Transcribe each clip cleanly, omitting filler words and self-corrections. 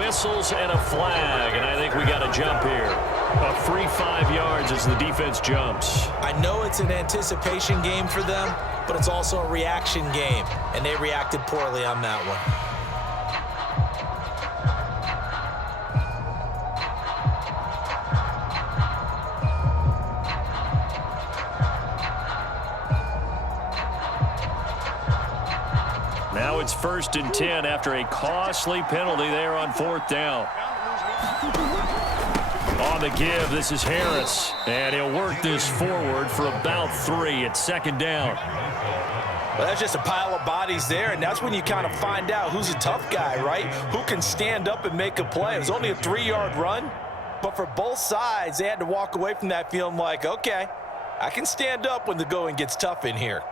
whistles and a flag, and I think we got a jump here. A free 5 yards as the defense jumps. I know it's an anticipation game for them, but it's also a reaction game, and they reacted poorly on that one. Now it's 1st and 10 after a costly penalty there on 4th down. On the give, this is Harris, and he'll work this forward for about 3 at 2nd down. Well, that's just a pile of bodies there, and that's when you kind of find out who's a tough guy, right? Who can stand up and make a play. It was only a 3-yard run, but for both sides, they had to walk away from that feeling like, okay, I can stand up when the going gets tough in here.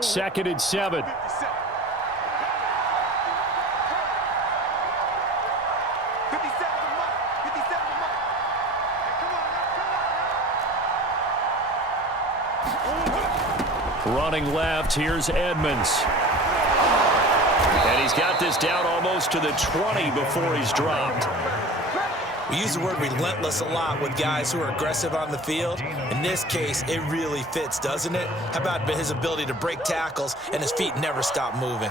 Second and 7. Running left, here's Edmonds. And he's got this down almost to the 20 before he's dropped. We use the word relentless a lot with guys who are aggressive on the field. In this case, it really fits, doesn't it? How about his ability to break tackles and his feet never stop moving?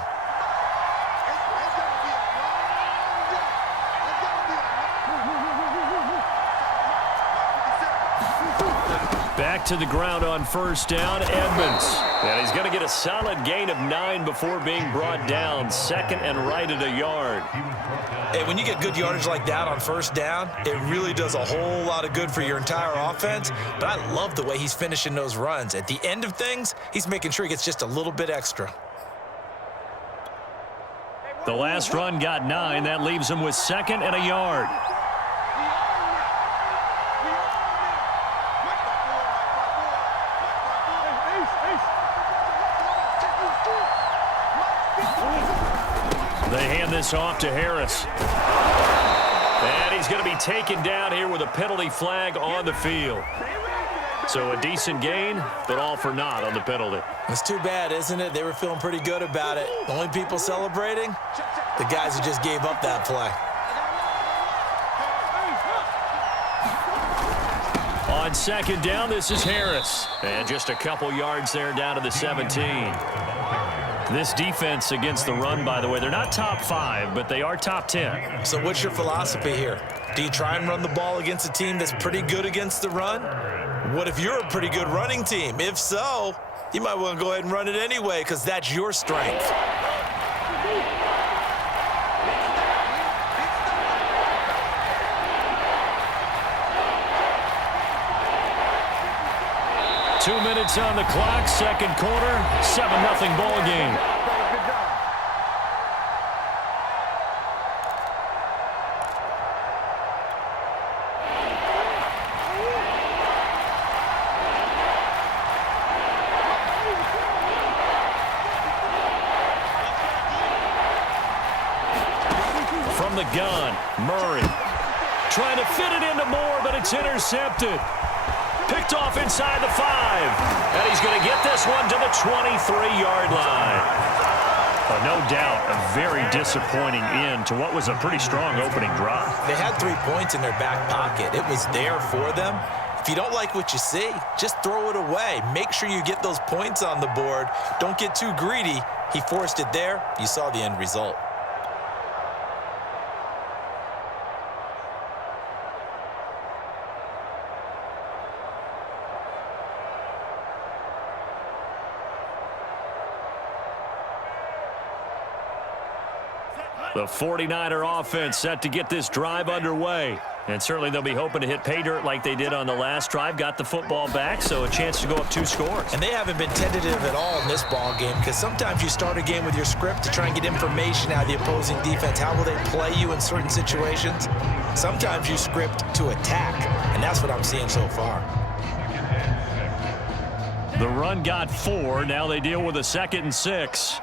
Back to the ground on 1st down, Edmonds. And he's going to get a solid gain of 9 before being brought down. 2nd and right at a yard. Hey, when you get good yardage like that on 1st down, it really does a whole lot of good for your entire offense. But I love the way he's finishing those runs. At the end of things, he's making sure he gets just a little bit extra. The last run got 9. That leaves him with 2nd and a yard. They hand this off to Harris. And he's going to be taken down here with a penalty flag on the field. So a decent gain, but all for naught on the penalty. It's too bad, isn't it? They were feeling pretty good about it. The only people celebrating, the guys who just gave up that play. On 2nd down, this is Harris. And just a couple yards there down to the 17. This defense against the run, by the way, they're not top 5, but they are top 10. So what's your philosophy here? Do you try and run the ball against a team that's pretty good against the run? What if you're a pretty good running team? If so, you might want to go ahead and run it anyway because that's your strength. Two minutes on the clock, 2nd quarter, 7-0 ball game. From the gun, Murray trying to fit it into Moore, but it's intercepted. Picked off inside the 5. And he's going to get this one to the 23-yard line. No doubt, a very disappointing end to what was a pretty strong opening drive. They had 3 points in their back pocket. It was there for them. If you don't like what you see, just throw it away. Make sure you get those points on the board. Don't get too greedy. He forced it there. You saw the end result. The 49er offense set to get this drive underway. And certainly they'll be hoping to hit pay dirt like they did on the last drive. Got the football back, so a chance to go up 2 scores. And they haven't been tentative at all in this ball game because sometimes you start a game with your script to try and get information out of the opposing defense. How will they play you in certain situations? Sometimes you script to attack, and that's what I'm seeing so far. The run got 4. Now they deal with a 2nd and 6.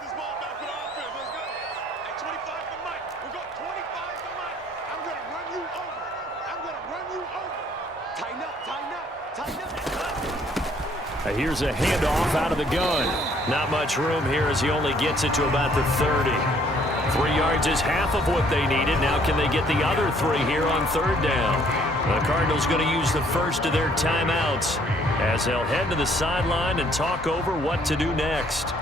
Here's a handoff out of the gun. Not much room here as he only gets it to about the 30. 3 yards is half of what they needed. Now can they get the other 3 here on third down? The Cardinals going to use the first of their timeouts as they'll head to the sideline and talk over what to do next.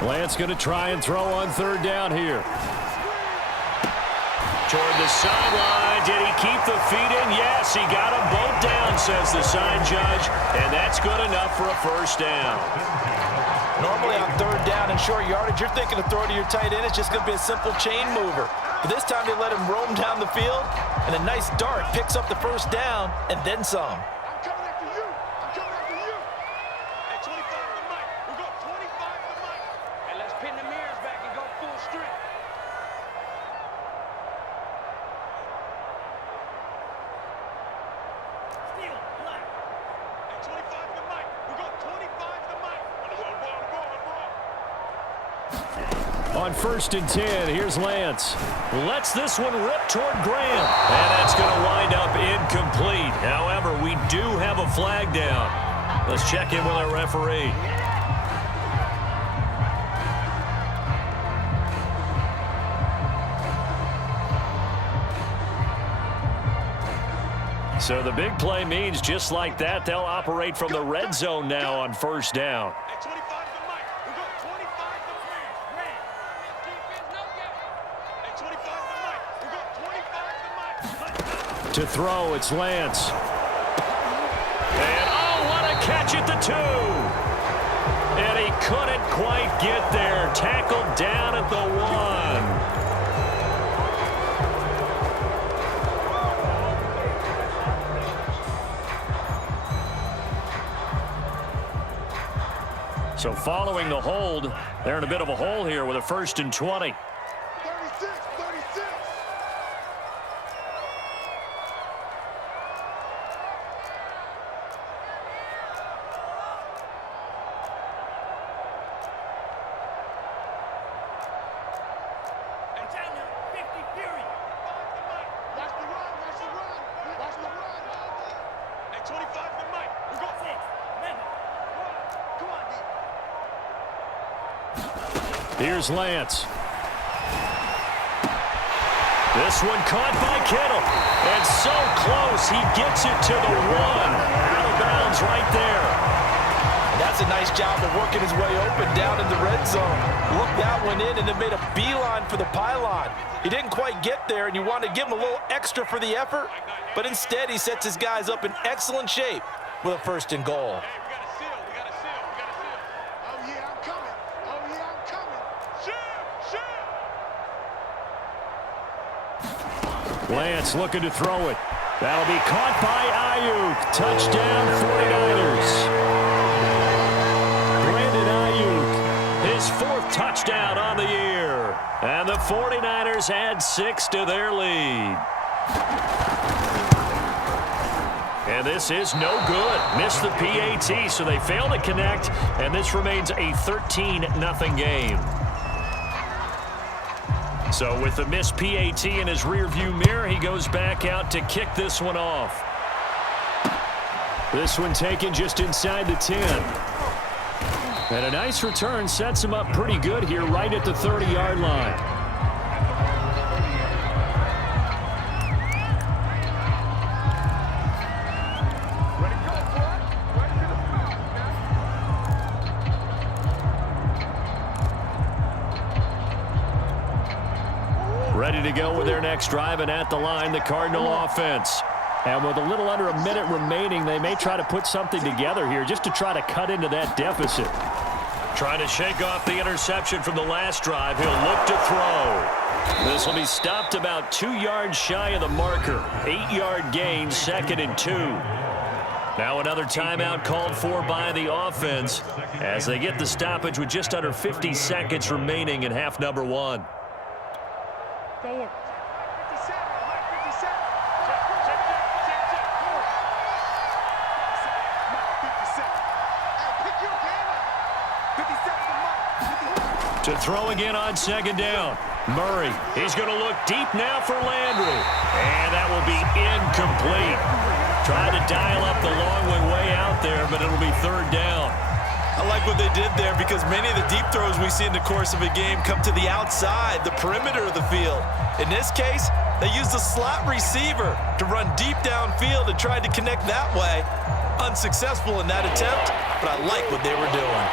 Lance going to try and throw on third down here. Toward the sideline. Did he keep the feet in? Yes, he got them both down, says the side judge. And that's good enough for a first down. Normally on third down and short yardage, you're thinking to throw to your tight end. It's just going to be a simple chain mover. But this time they let him roam down the field, and a nice dart picks up the first down and then some. On 1st and 10, here's Lance. Lets this one rip toward Graham. And that's going to wind up incomplete. However, we do have a flag down. Let's check in with our referee. So the big play means just like that, they'll operate from the red zone now on first down. To throw, it's Lance. And, oh, what a catch at the 2. And he couldn't quite get there. Tackled down at the 1. So following the hold, they're in a bit of a hole here with a 1st and 20. Here's Lance. This one caught by Kittle. And so close, he gets it to the 1. Out of bounds right there. That's a nice job of working his way open down in the red zone. Looked that one in and then made a beeline for the pylon. He didn't quite get there, and you want to give him a little extra for the effort, but instead he sets his guys up in excellent shape with a 1st and goal. Lance looking to throw it. That'll be caught by Ayuk. Touchdown, 49ers. Brandon Ayuk, his 4th touchdown on the year. And the 49ers add 6 to their lead. And this is no good. Missed the PAT, so they fail to connect, and this remains a 13-0 game. So with the missed PAT in his rearview mirror, he goes back out to kick this one off. This one taken just inside the 10. And a nice return sets him up pretty good here right at the 30-yard line. Ready to go with their next drive, and at the line, the Cardinal offense. And with a little under a minute remaining, they may try to put something together here just to try to cut into that deficit. Trying to shake off the interception from the last drive. He'll look to throw. This will be stopped about 2 yards shy of the marker. 8-yard gain, 2nd and 2. Now another timeout called for by the offense as they get the stoppage with just under 50 seconds remaining in half number 1. To throw again on second down. Murray, he's going to look deep now for Landry. And that will be incomplete. Tried to dial up the long one way out there, but it'll be third down. I like what they did there because many of the deep throws we see in the course of a game come to the outside, the perimeter of the field. In this case, they used a slot receiver to run deep downfield and tried to connect that way. Unsuccessful in that attempt, but I like what they were doing.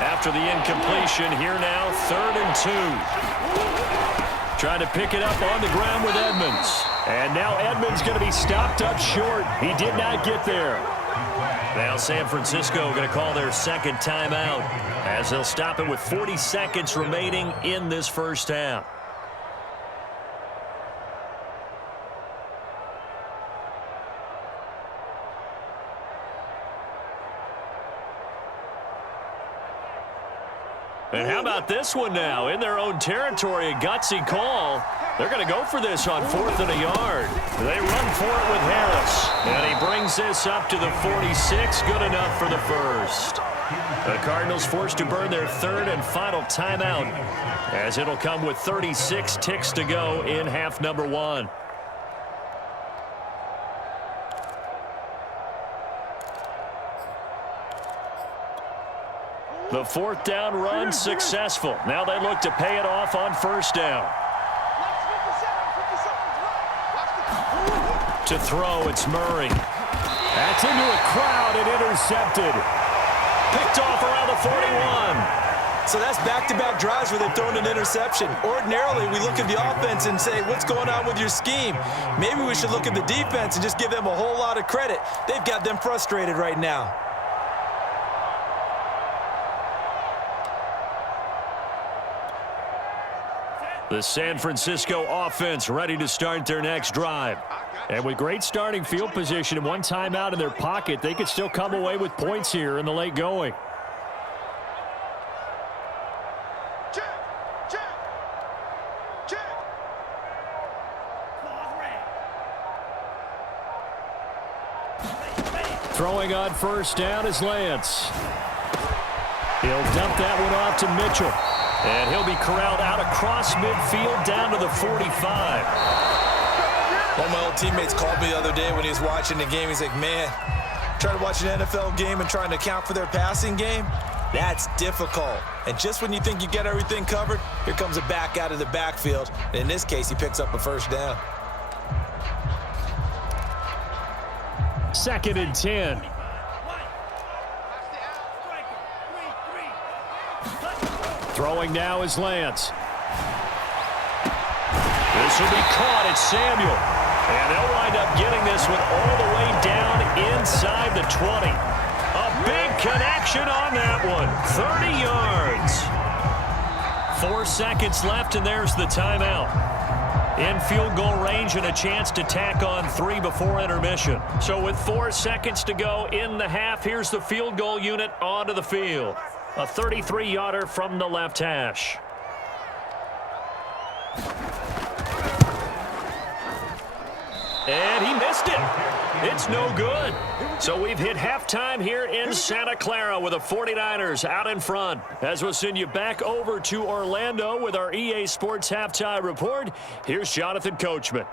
After the incompletion, here now, 3rd and 2. Trying to pick it up on the ground with Edmonds. And now Edmonds going to be stopped up short. He did not get there. Now San Francisco going to call their second timeout as they'll stop it with 40 seconds remaining in this first half. And how about this one now? In their own territory, a gutsy call. They're going to go for this on 4th and a yard. They run for it with Harris. And he brings this up to the 46. Good enough for the first. The Cardinals forced to burn their 3rd and final timeout, as it'll come with 36 ticks to go in half number 1. The 4th down run successful. Now they look to pay it off on 1st down. To throw, it's Murray. That's into a crowd and intercepted. Picked off around the 41. So that's back-to-back drives where they've thrown an interception. Ordinarily, we look at the offense and say, what's going on with your scheme? Maybe we should look at the defense and just give them a whole lot of credit. They've got them frustrated right now. The San Francisco offense ready to start their next drive. And with great starting field position and one timeout in their pocket, they could still come away with points here in the late going. Throwing on 1st down is Lance. He'll dump that one off to Mitchell. And he'll be corralled out across midfield down to the 45. One of my old teammates called me the other day when he was watching the game. He's like, man, trying to watch an NFL game and trying to account for their passing game, that's difficult. And just when you think you get everything covered, here comes a back out of the backfield. And in this case, he picks up a 1st down. 2nd and 10. Throwing now is Lance. This will be caught. It's Samuel. And they'll wind up getting this one all the way down inside the 20. A big connection on that one. 30 yards. 4 seconds left, and there's the timeout. In field goal range and a chance to tack on 3 before intermission. So with 4 seconds to go in the half, here's the field goal unit onto the field. A 33-yarder from the left hash. And he missed it. It's no good. So we've hit halftime here in Santa Clara with the 49ers out in front. As we'll send you back over to Orlando with our EA Sports Halftime Report, here's Jonathan Coachman.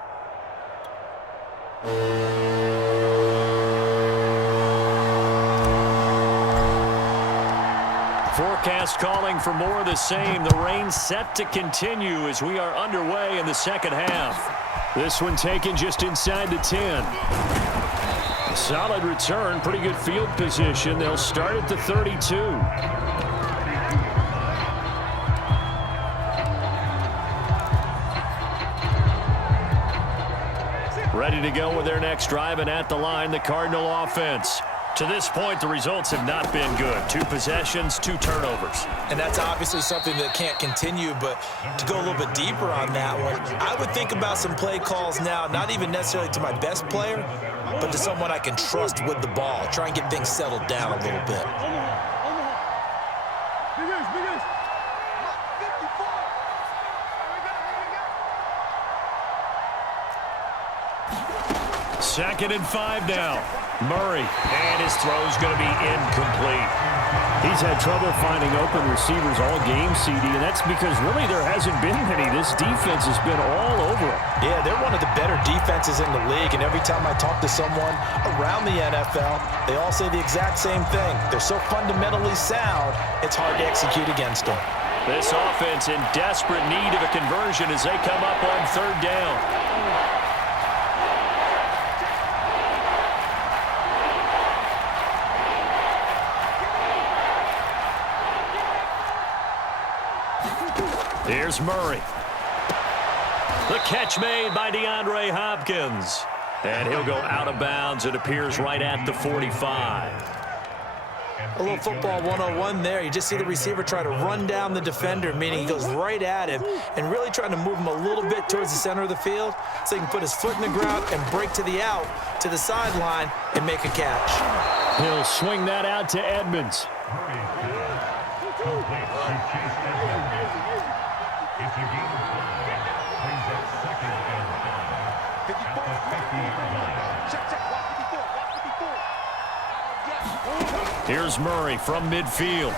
Forecast calling for more of the same. The rain set to continue as we are underway in the second half. This one taken just inside the 10. Solid return, pretty good field position. They'll start at the 32. Ready to go with their next drive, and at the line, the Cardinal offense. To this point, the results have not been good. 2 possessions, 2 turnovers. And that's obviously something that can't continue, but to go a little bit deeper on that one, I would think about some play calls now, not even necessarily to my best player, but to someone I can trust with the ball. Try and get things settled down a little bit. Second and 5 now. Murray, and his throw's going to be incomplete. He's had trouble finding open receivers all game, CD, and that's because really there hasn't been many. This defense has been all over him. Yeah, they're one of the better defenses in the league, and every time I talk to someone around the NFL, they all say the exact same thing. They're so fundamentally sound, it's hard to execute against them. This offense in desperate need of a conversion as they come up on third down. Here's Murray. The catch made by DeAndre Hopkins. And he'll go out of bounds. It appears right at the 45. A little football 101 there. You just see the receiver try to run down the defender, meaning he goes right at him and really trying to move him a little bit towards the center of the field so he can put his foot in the ground and break to the out, to the sideline, and make a catch. He'll swing that out to Edmonds. Here's Murray from midfield.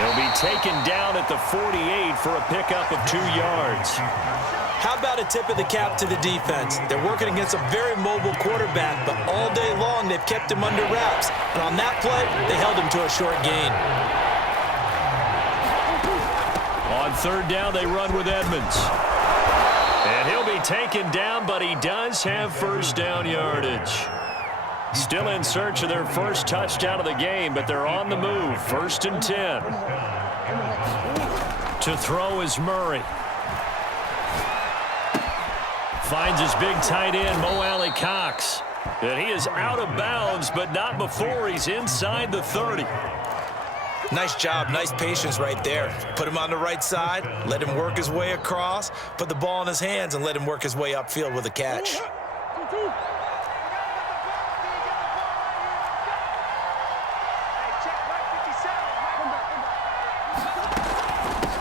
He'll be taken down at the 48 for a pickup of 2 yards. How about a tip of the cap to the defense? They're working against a very mobile quarterback, but all day long they've kept him under wraps. And on that play, they held him to a short gain. On third down, they run with Edmonds. And he'll be taken down, but he does have first down yardage. Still in search of their first touchdown of the game, but they're on the move. 1st and 10. To throw is Murray. Finds his big tight end, Mo Alley-Cox. And he is out of bounds, but not before he's inside the 30. Nice job, nice patience right there. Put him on the right side, let him work his way across, put the ball in his hands, and let him work his way upfield with a catch.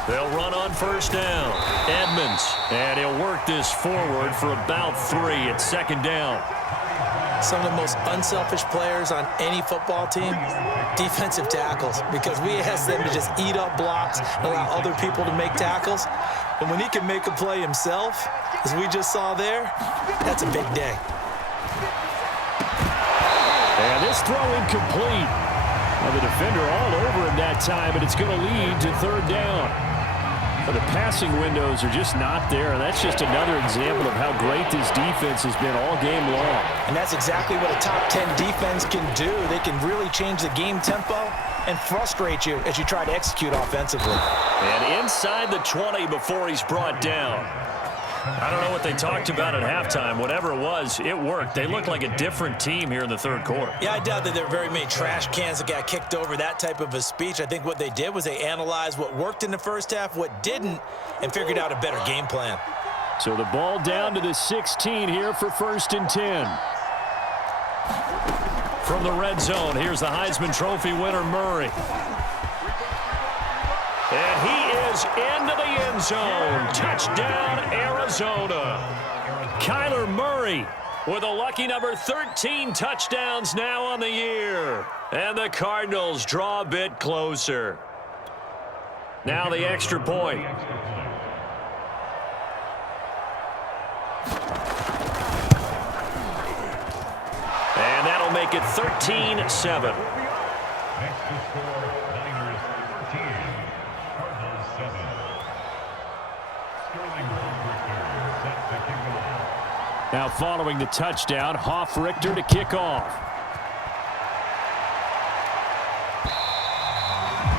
They'll run on first down. Edmonds, and he'll work this forward for about 3 at 2nd down. Some of the most unselfish players on any football team, defensive tackles, because we ask them to just eat up blocks and allow other people to make tackles. And when he can make a play himself, as we just saw there, that's a big day. And this throw incomplete. Now the defender all over him that time, but it's going to lead to 3rd down. But the passing windows are just not there, and that's just another example of how great this defense has been all game long. And that's exactly what a top 10 defense can do. They can really change the game tempo and frustrate you as you try to execute offensively. And inside the 20 before he's brought down. I don't know what they talked about at halftime. Whatever it was, it worked. They looked like a different team here in the 3rd quarter. Yeah, I doubt that there are very many trash cans that got kicked over, that type of a speech. I think what they did was they analyzed what worked in the first half, what didn't, and figured out a better game plan. So the ball down to the 16 here for 1st and 10. From the red zone, here's the Heisman Trophy winner, Murray. And he is into the end zone. Touchdown, Arizona. Kyler Murray with a lucky number 13 touchdowns now on the year. And the Cardinals draw a bit closer. Now the extra point. And that'll make it 13-7. Now following the touchdown, Hofrichter to kick off.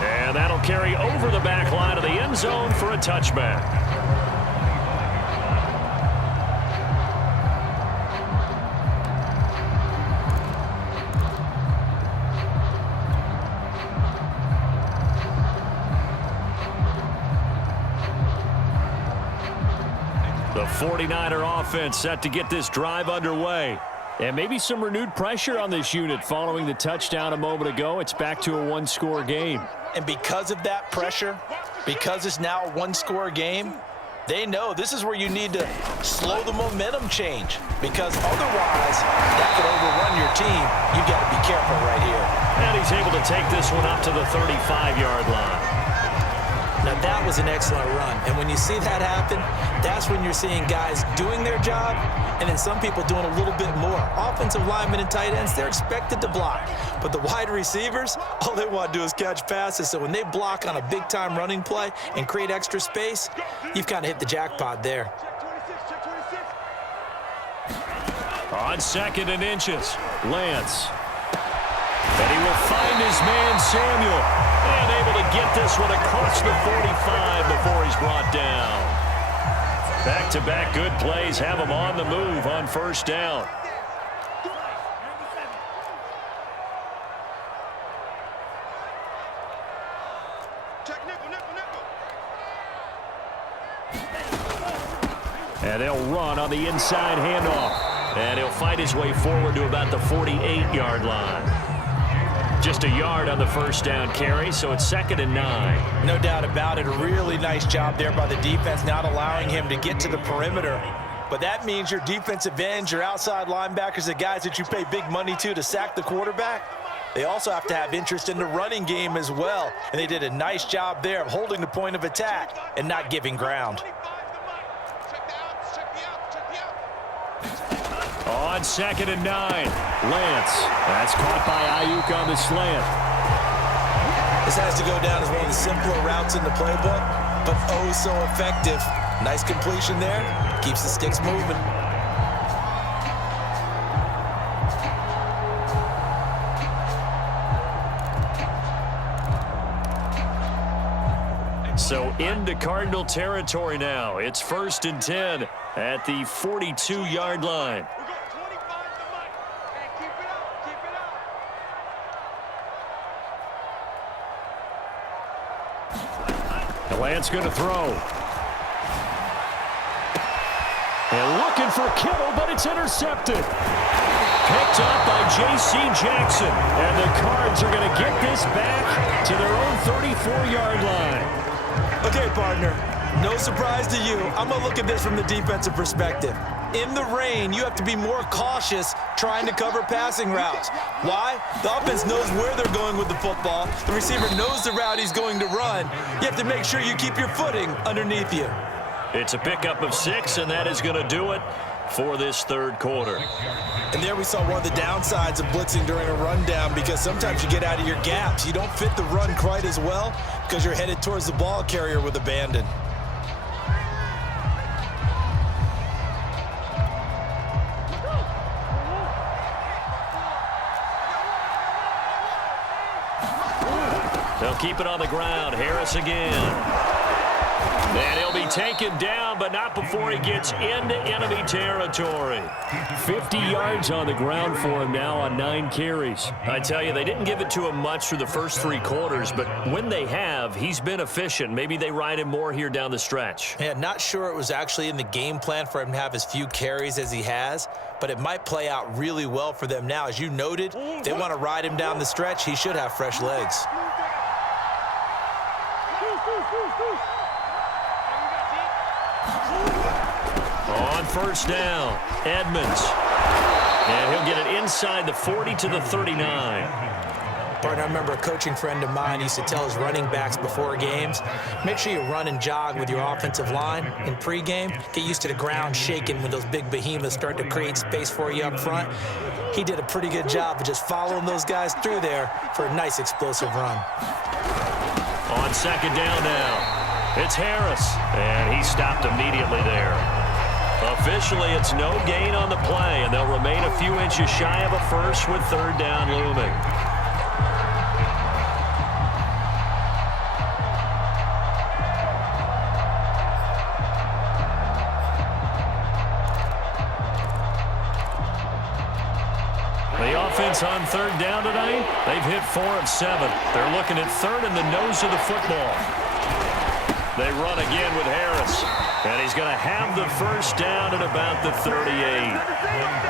And that'll carry over the back line of the end zone for a touchback. The 49er offense set to get this drive underway. And maybe some renewed pressure on this unit following the touchdown a moment ago. It's back to a one-score game. And because of that pressure, because it's now a one-score game, They know this is where you need to slow the momentum change, because otherwise that could overrun your team. You've got to be careful right here. And he's able to take this one up to the 35-yard line. Now, that was an excellent run. And when you see that happen, that's when you're seeing guys doing their job and then some people doing a little bit more. Offensive linemen and tight ends, they're expected to block. But the wide receivers, all they want to do is catch passes. So when they block on a big-time running play and create extra space, you've kind of hit the jackpot there. On 2nd and inches, Lance. And he will find his man, Samuel. And able to get this one across the 45 before he's brought down. Back-to-back good plays have him on the move on 1st down. And they'll run on the inside handoff. And he'll fight his way forward to about the 48-yard line. Just a yard on the 1st down carry, so it's 2nd and 9. No doubt about it. A really nice job there by the defense, not allowing him to get to the perimeter. But that means your defensive ends, your outside linebackers, the guys that you pay big money to sack the quarterback, they also have to have interest in the running game as well. And they did a nice job there of holding the point of attack and not giving ground. On 2nd and 9, Lance. That's caught by Ayuk on the slant. This has to go down as one of the simpler routes in the playbook, but oh so effective. Nice completion there. Keeps the sticks moving. So into Cardinal territory now. It's 1st and 10 at the 42-yard line. Lance going to throw. And looking for Kittle, but it's intercepted. Picked up by J.C. Jackson. And the Cards are going to get this back to their own 34-yard line. Okay, partner, no surprise to you. I'm going to look at this from the defensive perspective. In the rain, you have to be more cautious trying to cover passing routes. Why? The offense knows where they're going with the football. The receiver knows the route he's going to run. You have to make sure you keep your footing underneath you. It's a pickup of 6, and that is going to do it for this 3rd quarter. And there we saw one of the downsides of blitzing during a rundown, because sometimes you get out of your gaps. You don't fit the run quite as well because you're headed towards the ball carrier with abandon. They'll keep it on the ground. Harris again. And he'll be taken down, but not before he gets into enemy territory. 50 yards on the ground for him now on 9 carries. I tell you, they didn't give it to him much through the first 3 quarters, but when they have, he's been efficient. Maybe they ride him more here down the stretch. Yeah, not sure it was actually in the game plan for him to have as few carries as he has, but it might play out really well for them now. As you noted, if they want to ride him down the stretch, he should have fresh legs. On 1st down, Edmonds. And he'll get it inside the 40 to the 39. Partner, I remember a coaching friend of mine used to tell his running backs before games, make sure you run and jog with your offensive line in pregame. Get used to the ground shaking when those big behemoths start to create space for you up front. He did a pretty good job of just following those guys through there for a nice explosive run. On 2nd down now, it's Harris. And he stopped immediately there. Officially, it's no gain on the play, and they'll remain a few inches shy of a first with 3rd down looming. The offense on 3rd down tonight, they've hit 4 of 7. They're looking at 3rd in the nose of the football. They run again with Harris. And he's going to have the 1st down at about the 38.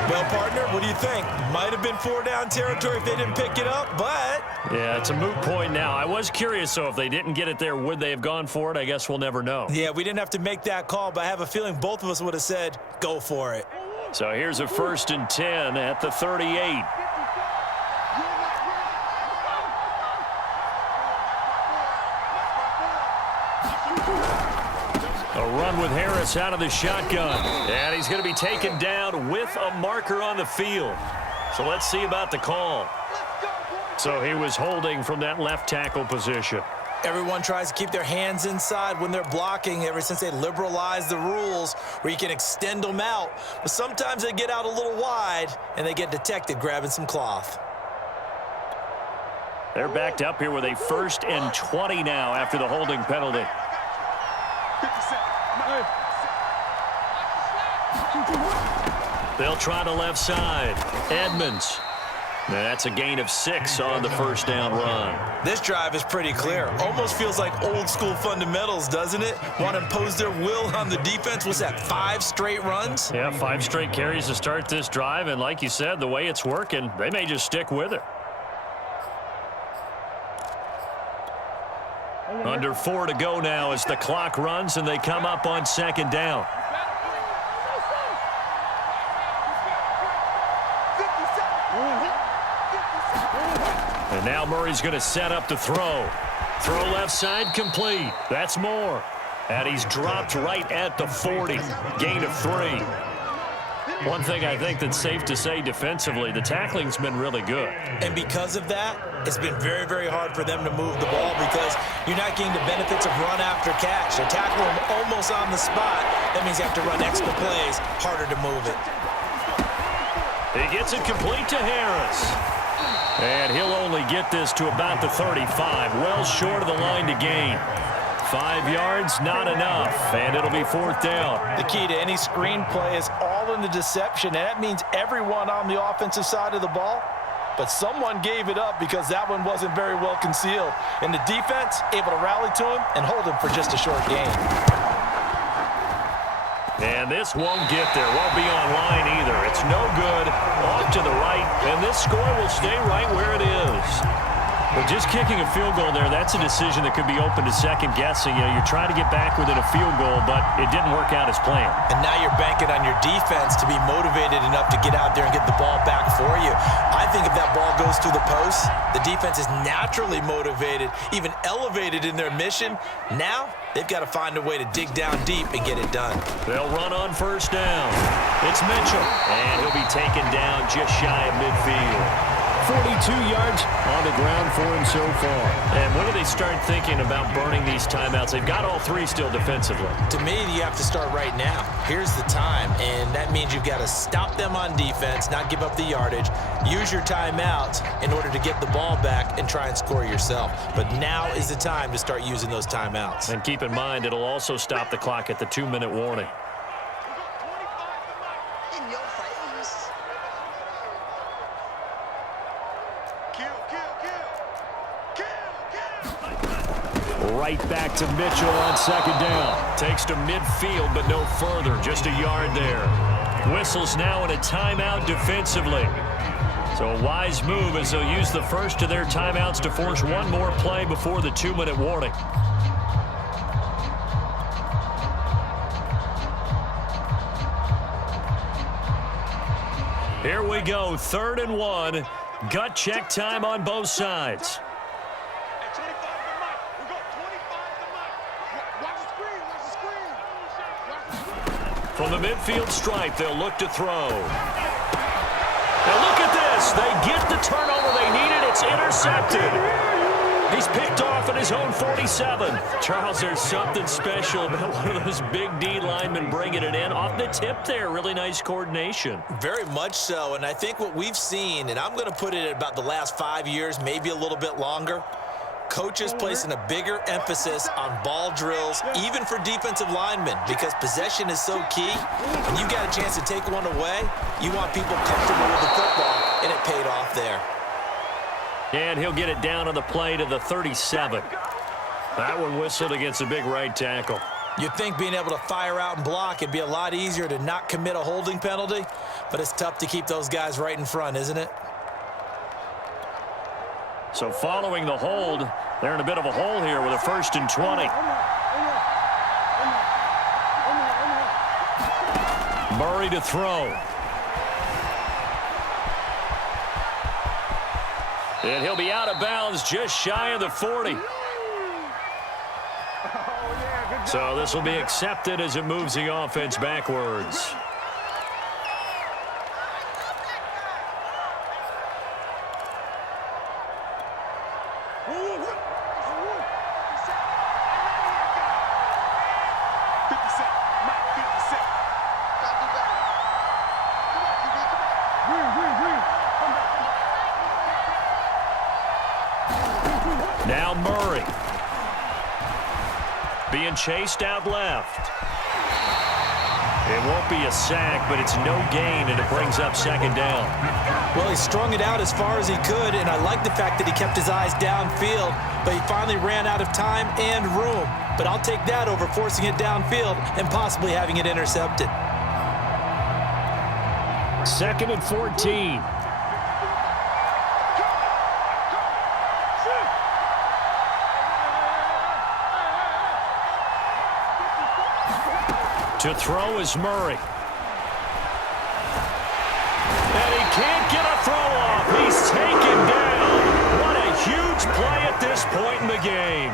Well partner. What do you think? Might have been 4-down territory if they didn't pick it up, but... Yeah, it's a moot point now. I was curious, so if they didn't get it there, would they have gone for it? I guess we'll never know. Yeah, we didn't have to make that call, but I have a feeling both of us would have said, go for it. So here's a 1st and 10 at the 38. A run with Harris out of the shotgun. And he's going to be taken down with a marker on the field. So let's see about the call. So he was holding from that left tackle position. Everyone tries to keep their hands inside when they're blocking ever since they liberalized the rules where you can extend them out. But sometimes they get out a little wide and they get detected grabbing some cloth. They're backed up here with a 1st and 20 now after the holding penalty. They'll try the left side. Edmonds. That's a gain of 6 on the 1st down run. This drive is pretty clear. Almost feels like old school fundamentals, doesn't it? Want to impose their will on the defense. Was that 5 straight runs? Yeah, 5 straight carries to start this drive. And like you said, the way it's working, they may just stick with it. Under 4 to go now as the clock runs and they come up on 2nd down. And now Murray's going to set up to throw. Throw left side complete. That's Moore. And he's dropped right at the 40. Gain of 3. One thing I think that's safe to say defensively, the tackling's been really good. And because of that, it's been very, very hard for them to move the ball because you're not getting the benefits of run after catch. They tackle him almost on the spot. That means you have to run extra plays, harder to move it. He gets it complete to Harris. And he'll only get this to about the 35, well short of the line to gain. 5 yards, not enough, and it'll be 4th down. The key to any screenplay is all in the deception, and that means everyone on the offensive side of the ball. But someone gave it up because that one wasn't very well concealed. And the defense able to rally to him and hold him for just a short gain. And this won't get there. Won't be on line either. It's no good. Off to the right, and this score will stay right where it is. But just kicking a field goal there, that's a decision that could be open to second guessing. You know, you're trying to get back within a field goal, but it didn't work out as planned. And now you're banking on your defense to be motivated enough to get out there and get the ball back for you. I think if that ball goes through the post, the defense is naturally motivated, even elevated in their mission. Now they've got to find a way to dig down deep and get it done. They'll run on 1st down. It's Mitchell, and he'll be taken down just shy of midfield. 42 yards on the ground for him so far. And when do they start thinking about burning these timeouts? They've got all 3 still defensively. To me, you have to start right now. Here's the time, and that means you've got to stop them on defense, not give up the yardage, use your timeouts in order to get the ball back and try and score yourself. But now is the time to start using those timeouts. And keep in mind, it'll also stop the clock at the 2-minute warning. Right back to Mitchell on 2nd down. Takes to midfield, but no further. Just a yard there. Whistles now in a timeout defensively. So a wise move as they'll use the first of their timeouts to force one more play before the 2-minute warning. Here we go, 3rd and 1. Gut check time on both sides. From the midfield stripe, they'll look to throw. Now look at this. They get the turnover they needed. It's intercepted. He's picked off at his own 47. Charles, there's something special about one of those big D linemen bringing it in. Off the tip there, really nice coordination. Very much so, and I think what we've seen, and I'm going to put it at about the last 5 years, maybe a little bit longer, coaches placing a bigger emphasis on ball drills, even for defensive linemen, because possession is so key. And you got a chance to take one away, you want people comfortable with the football, and it paid off there. And he'll get it down on the play to the 37. That one whistled against a big right tackle. You'd think being able to fire out and block, it'd be a lot easier to not commit a holding penalty, but it's tough to keep those guys right in front, isn't it? So following the hold, they're in a bit of a hole here with a 1st and 20. Murray to throw. And he'll be out of bounds just shy of the 40. So this will be accepted as it moves the offense backwards. Now Murray. Being chased out left. It won't be a sack, but it's no gain, and it brings up 2nd down. Well, he strung it out as far as he could, and I like the fact that he kept his eyes downfield, but he finally ran out of time and room. But I'll take that over forcing it downfield and possibly having it intercepted. 2nd and 14. To throw is Murray. And he can't get a throw off. He's taken down. What a huge play at this point in the game.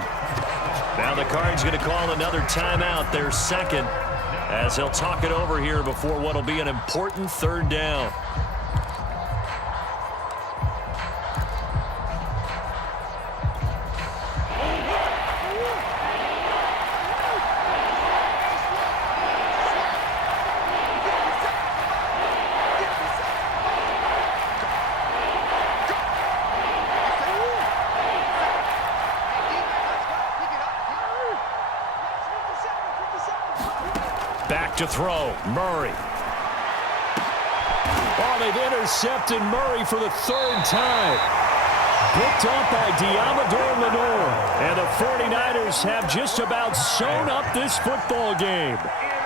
Now the Cards going to call another timeout, their 2nd, as they'll talk it over here before what will be an important 3rd down. Back to throw, Murray. Oh, they've intercepted Murray for the 3rd time. Picked off by Diamador Lenore. And the 49ers have just about sewn up this football game.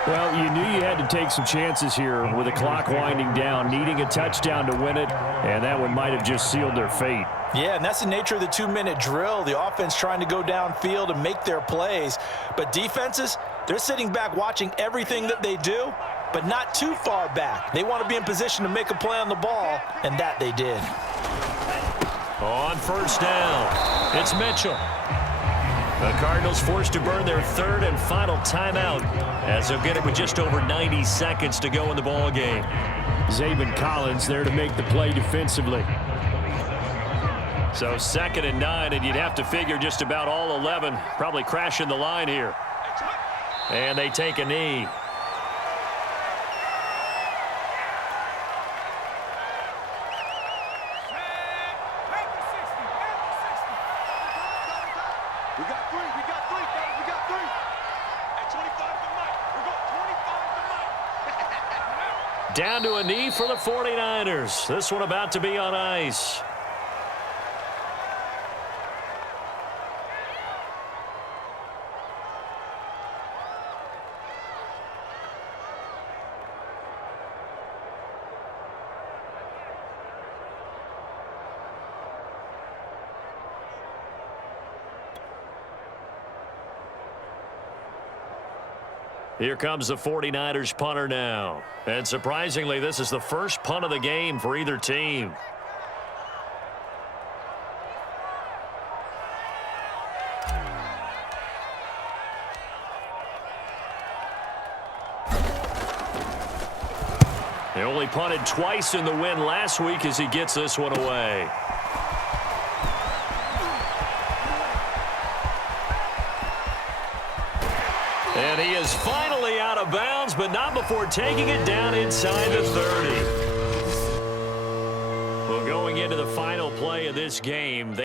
Well, you knew you had to take some chances here with the clock winding down, needing a touchdown to win it, and that one might have just sealed their fate. Yeah, and that's the nature of the 2-minute drill. The offense trying to go downfield and make their plays. But defenses, they're sitting back watching everything that they do, but not too far back. They want to be in position to make a play on the ball, and that they did. On 1st down, it's Mitchell. The Cardinals forced to burn their 3rd and final timeout as they'll get it with just over 90 seconds to go in the ball game. Zaven Collins there to make the play defensively. So 2nd and 9, and you'd have to figure just about all 11 probably crashing the line here. And they take a knee. We got three, guys, we got 3. At 25 tonight. We're going 25 tonight. Down to a knee for the 49ers. This one about to be on ice. Here comes the 49ers punter now. And surprisingly, this is the first punt of the game for either team. They only punted twice in the win last week as he gets this one away. And he is finally out of bounds, but not before taking it down inside the 30. Well, going into the final play of this game,